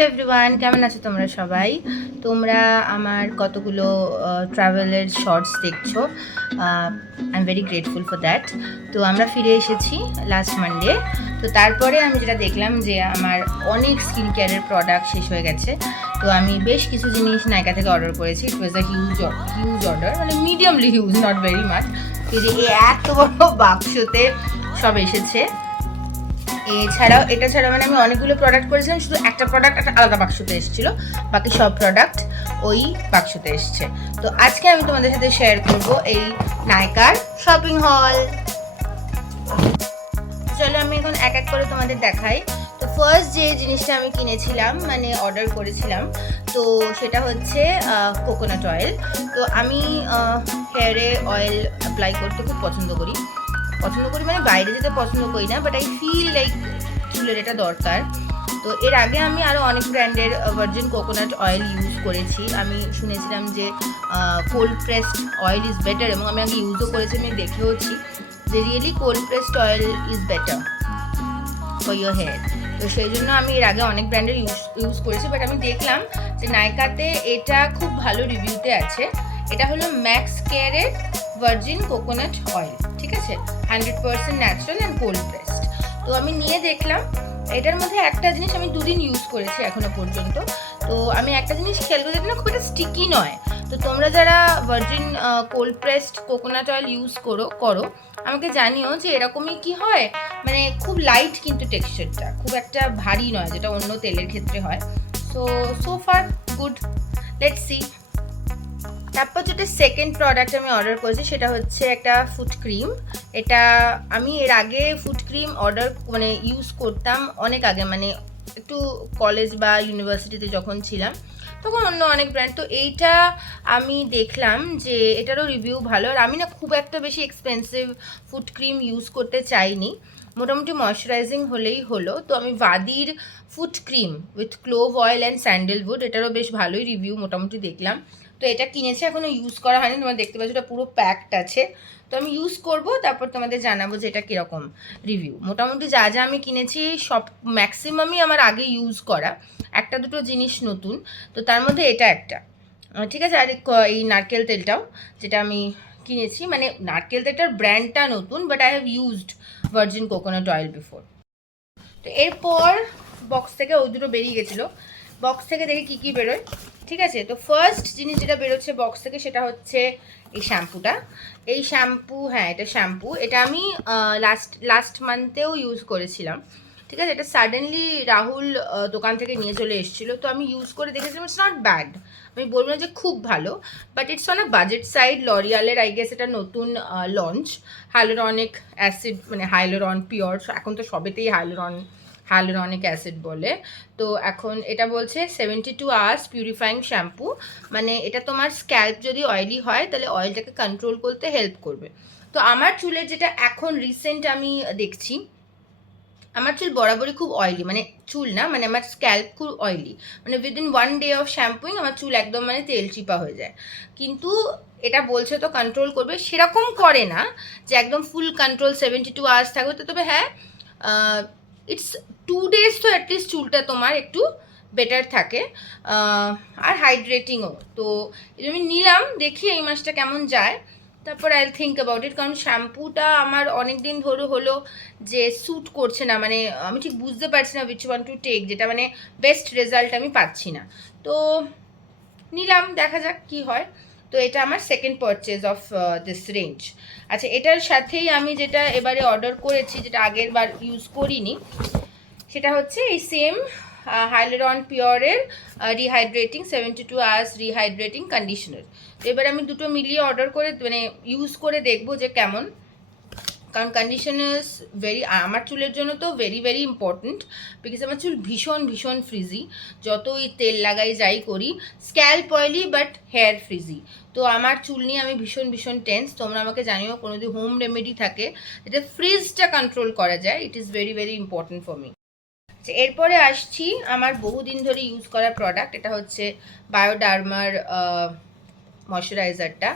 Hello everyone, কেমন আছো তোমরা সবাই? তোমরা আমার কতগুলো ট্রাভেলের শর্টস দেখছো। I am very grateful for that. তো আমরা ফিরে এসেছি লাস্ট মানডে। তো তারপরে আমি যেটা দেখলাম যে আমার অনেক স্কিন কেয়ারের প্রোডাক্ট শেষ হয়ে গেছে। তো আমি বেশ কিছু জিনিস নাইকা থেকে অর্ডার করেছি। ইট ওয়াজ আ হিউজ অর্ডার, মানে মিডিয়ামলি হিউজ, নট ভেরি মাচ। তো যে এত বড় বাক্সতে সব এসেছে। এটা ছাড়া মানে আমি অনেকগুলো প্রোডাক্ট করেছিলাম, শুধু একটা প্রোডাক্ট একটা আলাদা বাক্সতে এসেছিল, বাকি সব প্রোডাক্ট ওই বাক্সতে এসছে। তো আজকে আমি তোমাদের সাথে শেয়ার করব এই নাইকার শপিং হল। চলো আমি এখন এক এক করে তোমাদের দেখাই। তো ফার্স্ট যে জিনিসটা আমি কিনেছিলাম, মানে অর্ডার করেছিলাম, তো সেটা হচ্ছে কোকোনাট অয়েল। তো আমি হেয়ারে অয়েল অ্যাপ্লাই করতে খুব পছন্দ করি মানে বাইরে যেতে পছন্দ করি না, বাট আই ফিল লাইক চুলের এটা দরকার। তো এর আগে আমি আরও অনেক ব্র্যান্ডের ভার্জিন কোকোনাট অয়েল ইউজ করেছি। আমি শুনেছিলাম যে cold pressed oil is better, এবং আমি আগে ইউজও করেছি, আমি দেখেওছি যে really cold pressed oil is better for your hair. তো সেই জন্য আমি এর আগে অনেক ব্র্যান্ডের ইউজ করেছি, বাট আমি দেখলাম যে নাইকাতে এটা খুব ভালো রিভিউতে আছে। এটা হলো ম্যাক্স কেয়ারের ভার্জিন কোকোনাট অয়েল, ঠিক আছে, 100% ন্যাচারাল অ্যান্ড কোল্ড প্রেসড। তো আমি নিয়ে দেখলাম, এটার মধ্যে একটা জিনিস আমি দুদিন ইউজ করেছি এখনো পর্যন্ত। তো আমি একটা জিনিস খেয়াল করে দেখলাম, খুব একটা স্টিকি নয়। তো তোমরা যারা virgin cold pressed coconut oil use করো আমাকে জানিও যে এরকমই কি হয়, মানে খুব লাইট কিন্তু টেক্সচারটা খুব একটা ভারী নয়, যেটা অন্য তেলের ক্ষেত্রে হয়। So far good, let's see. তারপর যেটা সেকেন্ড প্রোডাক্ট আমি অর্ডার করেছি সেটা হচ্ছে একটা ফুট ক্রিম। এটা আমি এর আগে ফুট ক্রিম মানে ইউজ করতাম অনেক আগে, মানে একটু কলেজ বা ইউনিভার্সিটিতে যখন ছিলাম তখন অন্য অনেক ব্র্যান্ড। তো এইটা আমি দেখলাম যে এটারও রিভিউ ভালো, আর আমি না খুব একটা বেশি এক্সপেন্সিভ ফুট ক্রিম ইউজ করতে চাইনি, মোটামুটি ময়শ্চারাইজিং হলেই হলো। তো আমি বাদির foot cream with clove oil and sandalwood, এটারও বেশ ভালোই রিভিউ মোটামুটি দেখলাম। তো এটা কিনেছি, এখনও ইউজ করা হয়নি, তোমরা দেখতে পাচ্ছ এটা পুরো প্যাকড আছে। তো আমি ইউজ করব, তারপর তোমাদের জানাবো যে এটা কীরকম রিভিউ। মোটামুটি যা যা আমি কিনেছি সব ম্যাক্সিমামই আমার আগে ইউজ করা, একটা দুটো জিনিস নতুন। তো তার মধ্যে এটা একটা, ঠিক আছে। আর এই নারকেল তেলটাও যেটা আমি কিনেছি, মানে নারকেল তেলটার ব্র্যান্ডটা নতুন, but I have used virgin coconut oil before. তো এরপর বক্স থেকে ওই দুটো বেরিয়ে গেছিলো, বক্স থেকে দেখি কী কী বেরোয়, ঠিক আছে। তো ফার্স্ট জিনিস যেটা বেরোচ্ছে বক্স থেকে সেটা হচ্ছে এই শ্যাম্পুটা। এই শ্যাম্পু, হ্যাঁ এটা শ্যাম্পু, এটা আমি লাস্ট মান্থেও ইউজ করেছিলাম, ঠিক আছে। এটা সাডেনলি রাহুল দোকান থেকে নিয়ে চলে এসেছিলো, তো আমি ইউজ করে দেখেছিলাম, ইটস নট ব্যাড, আমি বলবো না যে খুব ভালো, but it's on a budget side. লরিয়ালের আই গেস এটা নতুন লঞ্চ, হাইলোরনিক অ্যাসিড, মানে হাইলোরন পিওর, এখন তো সবেতেই হাইলোরনিক অ্যাসিড বলে। তো এখন এটা বলছে 72 আওয়ার্স পিউরিফাইং শ্যাম্পু, মানে এটা তোমার স্ক্যাল্প যদি অয়েলি হয় তাহলে অয়েলটাকে কন্ট্রোল করতে হেল্প করবে। তো আমার চুলের যেটা এখন রিসেন্ট আমি দেখছি, আমার চুল বরাবরই খুব অয়েলি, মানে চুল না, মানে আমার স্ক্যাল্প খুব অয়েলি, মানে উইদিন 1 ডে অফ শ্যাম্পুইং আমার চুল একদম মানে তেল চিপা হয়ে যায়। কিন্তু এটা বলছে তো কন্ট্রোল করবে, সেরকম করে না যে একদম ফুল কন্ট্রোল 72 আওয়ার্স থাকবে। তো তবে হ্যাঁ, ইটস 2 days তো অ্যাটলিস্ট চুলটা তোমার একটু বেটার থাকে, আর হাইড্রেটিংও। তো আমি নিলাম, দেখি এই মাসটা কেমন যায়, তারপর আই থিঙ্ক অ্যাবাউট ইট। কারণ শ্যাম্পুটা আমার অনেক দিন ধরে হলো যে স্যুট করছে না, মানে আমি ঠিক বুঝতে পারছি না উইচ ওয়ান টু টেক, যেটা মানে বেস্ট রেজাল্ট আমি পাচ্ছি না। তো নিলাম, দেখা যাক কি হয়। তো এটা আমার second purchase of this range. আচ্ছা, এটার সাথেই আমি যেটা এবারে অর্ডার করেছি, যেটা আগের বার ইউজ করিনি, সেটা হচ্ছে এই সেম হাইলোরন পিওরের রিহাইড্রেটিং 72 আওয়ার্স রিহাইড্রেটিং কন্ডিশনার। তো এবার আমি দুটো মিলিয়ে অর্ডার করে, মানে ইউজ করে দেখবো যে কেমন, কারণ কন্ডিশনার্স আমার চুলের জন্য তো ভেরি ইম্পর্ট্যান্ট, বিকজ আমার চুল ভীষণ ফ্রিজি, যতই তেল লাগাই যাই করি, scalp oily but hair frizzy. তো আমার চুল নিয়ে আমি ভীষণ টেন্স। তোমরা আমাকে জানিও কোনো যদি হোম রেমেডি থাকে যেটা ফ্রিজটা কন্ট্রোল করা যায়, it is very important for me. এরপরে আসছি আমার বহুদিন ধরে ইউজ করা প্রোডাক্ট, এটা হচ্ছে বায়োডার্মার ময়শ্চারাইজারটা।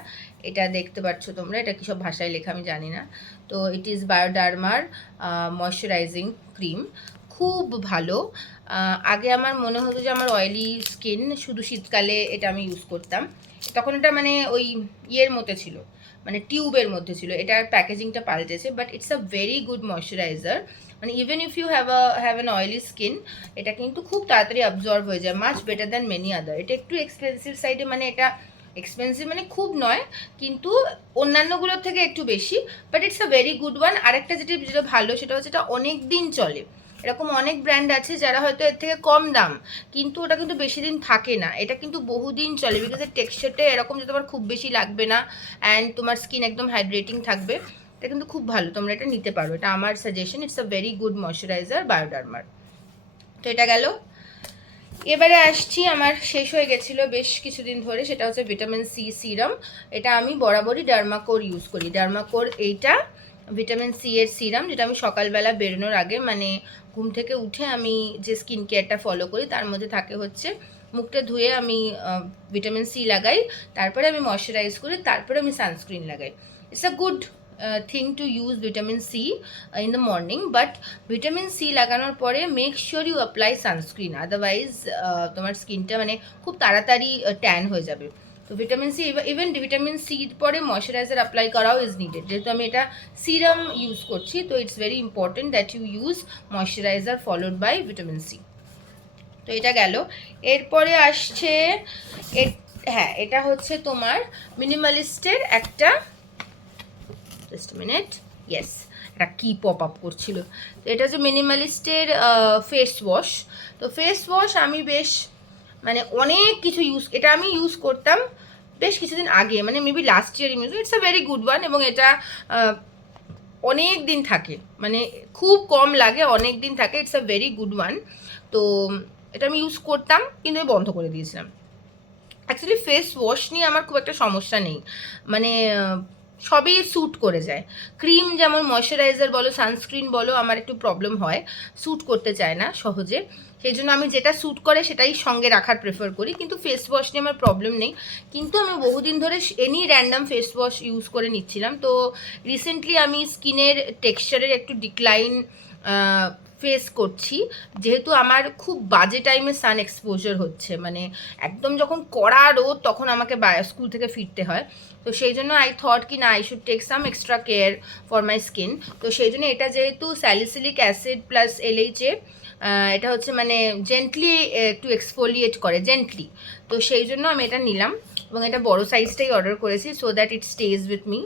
এটা দেখতে পাচ্ছ তোমরা, এটা কী সব ভাষায় লেখা আমি জানি না। তো ইট ইজ বায়োডার্মার ময়শ্চারাইজিং ক্রিম, খুব ভালো। আগে আমার মনে হতো যে আমার অয়েলি স্কিন, শুধু শীতকালে এটা আমি ইউজ করতাম। তখন এটা মানে ওই ইয়ের মধ্যে ছিল, মানে টিউবের মধ্যে ছিল। এটার প্যাকেজিংটা পাল্টেছে, but it's a very good moisturiser. মানে even if you have an oily skin, এটা কিন্তু খুব তাড়াতাড়ি অ্যাবজর্ব হয়ে যায়, much better than many other. এটা একটু এক্সপেন্সিভ সাইডে, মানে এটা এক্সপেন্সিভ মানে খুব নয়, কিন্তু অন্যান্যগুলোর থেকে একটু বেশি, but it's a very good one. আরেকটা যেটা ভালো সেটা হচ্ছে এটা অনেক দিন চলে। এরকম অনেক ব্র্যান্ড আছে যারা হয়তো এর থেকে কম দাম, কিন্তু ওটা কিন্তু বেশি দিন থাকে না। এটা কিন্তু বহুদিন চলে, বিকজ এর টেক্সচারটা এরকম যে তোমার খুব বেশি লাগবে না, অ্যান্ড তোমার স্কিন একদম হাইড্রেটিং থাকবে। এটা কিন্তু খুব ভালো, তোমরা এটা নিতে পারো, এটা আমার suggestion. It's a very good moisturiser বায়োডার্মার। তো এটা গেল। এবারে আসছি, আমার শেষ হয়ে গেছিলো বেশ কিছুদিন ধরে, সেটা হচ্ছে ভিটামিন সি সিরাম। এটা আমি বরাবরই ডার্মাকোর ইউজ করি। ডার্মাকোর এইটা ভিটামিন সি এর সিরাম, যেটা আমি সকালবেলা বেরোনোর আগে, মানে ঘুম থেকে উঠে আমি যে স্কিন কেয়ারটা ফলো করি তার মধ্যে থাকে হচ্ছে মুখটা ধুয়ে আমি ভিটামিন সি লাগাই, তারপরে আমি ময়শ্চারাইজ করি, তারপরে আমি সানস্ক্রিন লাগাই। It's a good thing to use vitamin C in the morning, but vitamin C লাগানোর পরে make sure you apply sunscreen, otherwise তোমার স্কিনটা মানে খুব তাড়াতাড়ি ট্যান হয়ে যাবে। তো ভিটামিন সি, ইভেন ভিটামিন সির পরে ময়শ্চারাইজার অ্যাপ্লাই করাও ইজ নিডেড। যেহেতু আমি এটা সিরাম ইউজ করছি, তো it's very important that you use moisturiser followed by vitamin C. তো এটা গেল। এরপরে আসছে হ্যাঁ, এটা হচ্ছে তোমার মিনিমালিস্টের একটা, জাস্ট মিনিট, ইয়েস, এটা কি পপ আপ করছিল। তো এটা হচ্ছে মিনিমালিস্টের ফেস ওয়াশ। তো ফেস ওয়াশ আমি বেশ মানে অনেক কিছু এটা আমি ইউজ করতাম বেশ কিছুদিন আগে, মানে maybe last year use. It's a very good one, এবং এটা অনেক দিন থাকে, মানে খুব কম লাগে, অনেক দিন থাকে। It's a very good one. তো এটা আমি ইউজ করতাম, কিন্তু আমি বন্ধ করে দিয়েছিলাম। অ্যাকচুয়ালি ফেস ওয়াশ নিয়ে আমার খুব একটা সমস্যা নেই, মানে সবই স্যুট করে যায়। ক্রিম যেমন ময়শ্চারাইজার বলো, সানস্ক্রিন বলো, আমার একটু প্রবলেম হয়, স্যুট করতে চায় না সহজে। সেই জন্য আমি যেটা স্যুট করে সেটাই সঙ্গে রাখার প্রেফার করি, কিন্তু ফেস ওয়াশ নিয়ে আমার প্রবলেম নেই। কিন্তু আমি বহুদিন ধরে any random face wash use করে নিচ্ছিলাম। তো রিসেন্টলি আমি স্কিনের টেক্সচারের একটু ডিক্লাইন ফেস করছি, যেহেতু আমার খুব বাজে টাইমে সান এক্সপোজার হচ্ছে, মানে একদম যখন কড়া রোদ তখন আমাকে স্কুল থেকে ফিরতে হয়। তো সেই জন্য আই থট কি না, I should take some extra care for my skin. তো সেই জন্য এটা যেহেতু স্যালিসিলিক অ্যাসিড প্লাস এলএইচএ, এটা হচ্ছে মানে জেন্টলি একটু এক্সফোলিয়েট করে জেন্টলি, তো সেই জন্য আমি এটা নিলাম, এবং এটা বড় সাইজটাই অর্ডার করেছি, so that it stays with me.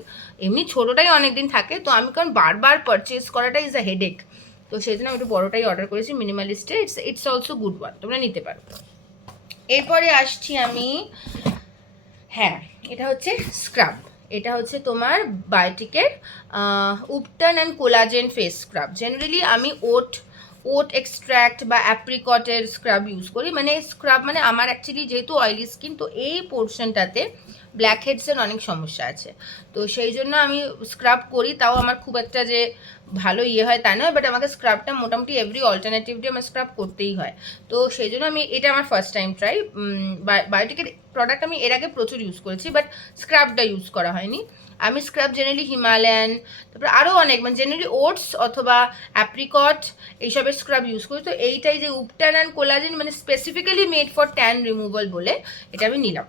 এমনি ছোটোটাই অনেক দিন থাকে, তো আমি কারণ বারবার পারচেস করাটা ইজ আ হেডেক, তো সেই জন্য আমি একটু বড়োটাই অর্ডার করেছি মিনিমালিস্টে। ইটস অলসো গুড ওয়ান, তোমরা নিতে পারো। এরপরে আসছি আমি, হ্যাঁ, এটা হচ্ছে স্ক্রাব। এটা হচ্ছে তোমার বায়োটিকের Ubtan and collagen face scrub. Generally আমি ওট এক্সট্র্যাক্ট বা অ্যাপ্রিকটের স্ক্রাব ইউজ করি। মানে স্ক্রাব মানে আমার অ্যাকচুয়ালি যেহেতু অয়েলি স্কিন, তো এই পোর্শনটাতে ব্ল্যাক হেডসের অনেক সমস্যা আছে, তো সেই জন্য আমি স্ক্রাব করি। তাও আমার খুব একটা যে ভালো ইয়ে হয় তা নয়, বাট আমাকে স্ক্রাবটা মোটামুটি এভরি অল্টারনেটিভ ডে আমার স্ক্রাব করতেই হয়। তো সেই জন্য আমি এটা আমার ফার্স্ট টাইম ট্রাই। বায়োটিকের প্রোডাক্ট আমি এর আগে প্রচুর ইউজ করেছি, বাট স্ক্রাবটা ইউজ করা হয়নি। আমি স্ক্রাব জেনারেলি হিমালয়ান, তারপরে আরও অনেক, মানে জেনারেলি ওটস অথবা অ্যাপ্রিকট এইসবের স্ক্রাব ইউজ করি। তো এইটাই যে উপটান অ্যান্ড কোলাজেন, মানে specifically made for tan removal বলে এটা আমি নিলাম।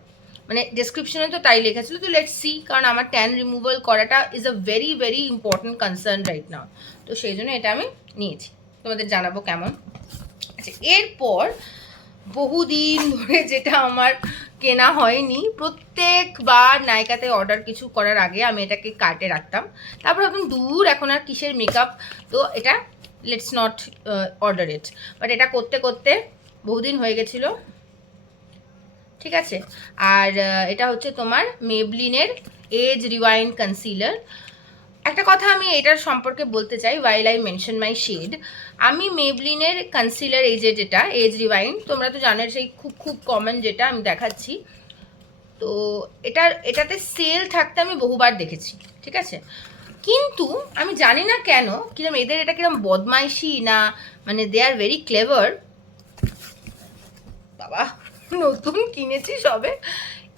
মানে ডেসক্রিপশনে তো তাই লেখা ছিল, তো লেটস সি, কারণ আমার ট্যান রিমুভাল করাটা is a very very important concern right now. তো সেই জন্য এটা আমি নিয়েছি, তোমাদের জানাবো কেমন। আচ্ছা, এরপর বহুদিন ধরে যেটা আমার কেনা হয়নি, প্রত্যেকবার নায়িকাতে অর্ডার কিছু করার আগে আমি এটাকে কার্টে রাখতাম, তারপর ভাবতাম দূর এখন আর কিসের মেকআপ, তো এটা let's not order it. But এটা করতে করতে বহুদিন হয়ে গেছিলো, ঠিক আছে। আর এটা হচ্ছে তোমার মেবলিনের এজ রিওয়াইন্ড কনসিলার। একটা কথা আমি এটার সম্পর্কে বলতে চাই, while I mention my shade. আমি মেবলিনের কনসিলার যেটা এজ রিওয়াইন্ড, তোমরা তো জানো সেই খুব খুব কমন যেটা আমি দেখাচ্ছি। তো এটাতে সেল থাকতে আমি বহুবার দেখেছি, ঠিক আছে, কিন্তু আমি জানি না কেন কিরম এদের এটা কিরম বদমাইশি না, মানে দে আর ভেরি ক্লেভার। বাবা, নতুন কিনেছি সবে,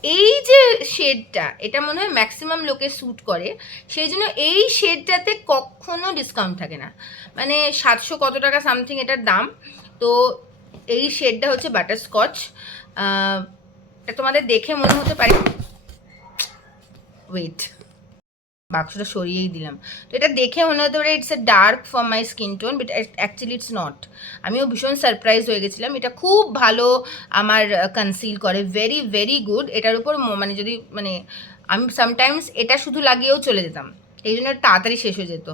এই যে শেডটা, এটা মনে হয় ম্যাক্সিমাম লোকে স্যুট করে, সেই জন্য এই শেডটাতে কখনো ডিসকাউন্ট থাকে না, মানে 700 কত টাকা সামথিং এটার দাম। তো এই শেডটা হচ্ছে বাটারস্কচ। তোমাদের দেখে মনে হতে পারে, ওয়েট, বাক্সটা সরিয়েই দিলাম। তো এটা দেখে মনে হতে পারে it's a dark for my skin tone, but actually it's not. আমিও ভীষণ সারপ্রাইজ হয়ে গেছিলাম, এটা খুব ভালো আমার কনসিল করে, ভেরি ভেরি গুড। এটার উপর মানে যদি মানে আমি সামটাইমস এটা শুধু লাগিয়েও চলে যেতাম, এই জন্য তাড়াতাড়ি শেষ হয়ে যেত।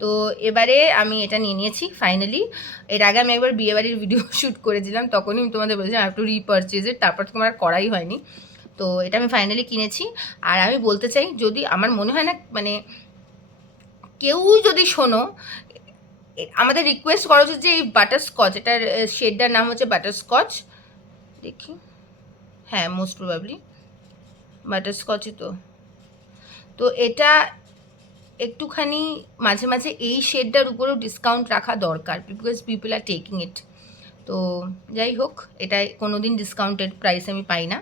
তো এবারে আমি এটা নিয়ে নিয়েছি ফাইনালি। এর আগে আমি একবার বিয়েবাড়ির ভিডিও শ্যুট করেছিলাম, তখনই আমি তোমাদের বলেছিলাম একটু রিপারচেজ এর, তারপর তো তোমার করাই হয়নি। তো এটা আমি ফাইনালি কিনেছি। আর আমি বলতে চাই, যদি আমার মনে হয় না মানে কেউ যদি শোনো, আমাদের রিকোয়েস্ট করা উচিত যে এই বাটারস্কচ, এটার শেডটার নাম হচ্ছে বাটারস্কচ, দেখি, হ্যাঁ মোস্ট প্রবাবলি বাটারস্কচই তো। তো এটা একটুখানি মাঝে মাঝে এই শেডটার উপরেও ডিসকাউন্ট রাখা দরকার, বিকজ পিপল আর টেকিং ইট। তো যাই হোক, এটাই কোনো দিন ডিসকাউন্টেড প্রাইস আমি পাই না।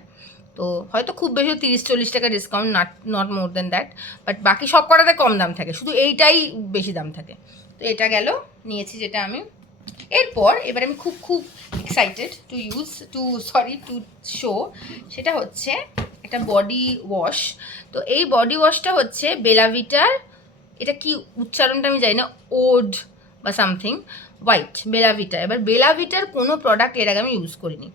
তো হয়তো খুব বেশি 30-40 টাকা discount, not more than that, but বাকি সব কটাতে কম দাম থাকে, শুধু এইটাই বেশি দাম থাকে। তো এটা গেল, নিয়েছি যেটা আমি। এরপর এবার আমি খুব খুব এক্সাইটেড টু শো, সেটা হচ্ছে একটা বডি ওয়াশ। তো এই বডি ওয়াশটা হচ্ছে বেলাভিটার, এটা কি উচ্চারণটা আমি জানি না, ওড বা সামথিং, হোয়াইট বেলাভিটা। এবার বেলাভিটার কোনো প্রোডাক্ট এর আগে আমি ইউজ করিনি,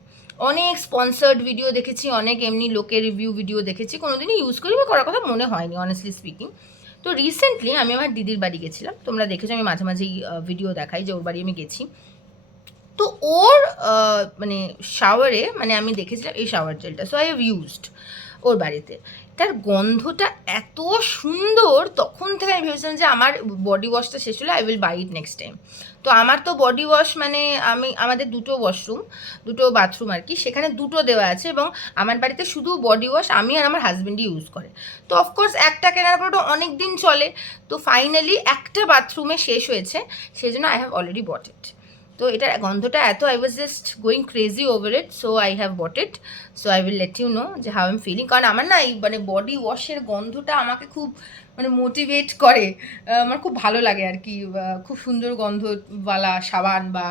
অনেক স্পন্সার্ড ভিডিও দেখেছি, অনেক এমনি লোকের রিভিউ ভিডিও দেখেছি, কোনোদিনই ইউজ করি বা করার কথা মনে হয়নি অনেস্টলি স্পিকিং। তো রিসেন্টলি আমি আমার দিদির বাড়ি গেছিলাম, তোমরা দেখেছো আমি মাঝে মাঝেই ভিডিও দেখাই যে ওর বাড়ি আমি গেছি। তো ওর মানে শাওয়ারে, মানে আমি দেখেছিলাম এই শাওয়ার জেলটা, সো আই হ্যাভ ইউজড ওর বাড়িতে। তার গন্ধটা এত সুন্দর, তখন থেকে আমি ভেবেছিলাম যে আমার বডি ওয়াশটা শেষ হলে I will buy it next time. তো আমার তো বডি ওয়াশ মানে আমাদের দুটো বাথরুম আর কি, সেখানে দুটো দেওয়া আছে, এবং আমার বাড়িতে শুধু বডি ওয়াশ আমি আর আমার হাজব্যান্ডই ইউজ করে। তো অফকোর্স একটা কেনার পর অনেক দিন চলে, তো ফাইনালি একটা বাথরুমে শেষ হয়েছে, সেই জন্য I have already bought it. তো এটার গন্ধটা এত, I was just going crazy over it, so I have bought it. So I will let you know যে হাউ এম ফিলিং, কারণ আমার না এই মানে বডি ওয়াশের গন্ধটা আমাকে খুব মানে মোটিভেট করে, আমার খুব ভালো লাগে আর কি, খুব সুন্দর গন্ধওয়ালা সাবান বা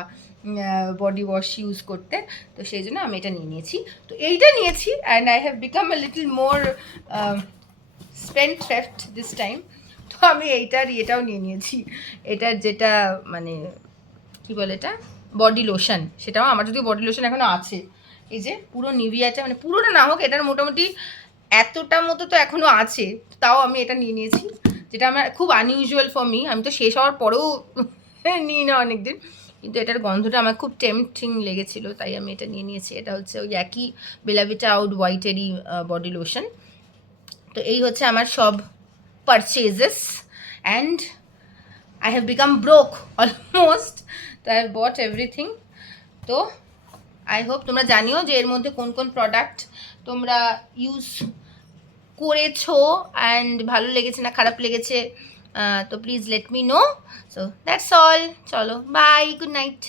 বডি ওয়াশ ইউজ করতে। তো সেই জন্য আমি এটা নিয়ে নিয়েছি। তো এইটা নিয়েছি and I have become a little more spendthrift this time. তো আমি এটাও নিয়ে নিয়েছি, এটার যেটা মানে কি বলে এটা, বডি লোশন, সেটাও আমার যদি বডি লোশন এখনও আছে, এই যে পুরো নিভিয়াটা, মানে পুরোটা না হোক, এটার মোটামুটি এতটা মতো তো এখনও আছে, তাও আমি এটা নিয়ে নিয়েছি, যেটা আমার খুব আনইউজুয়াল ফর মি। আমি তো শেষ হওয়ার পরেও নিই না অনেকদিন, কিন্তু এটার গন্ধটা আমার খুব টেম্পটিং লেগেছিলো, তাই আমি এটা নিয়ে নিয়েছি। এটা হচ্ছে ওই একই বেলাভিটা আউট হোয়াইটেরই বডি লোশন। তো এই হচ্ছে আমার সব পারচেজেস, and I have become broke almost. তো I have bought everything. তো আই হোপ তোমরা জানিও যে এর মধ্যে কোন কোন প্রোডাক্ট তোমরা ইউজ করেছো অ্যান্ড ভালো লেগেছে না খারাপ লেগেছে। তো please let me no. So that's all, চলো বাই, গুড নাইট।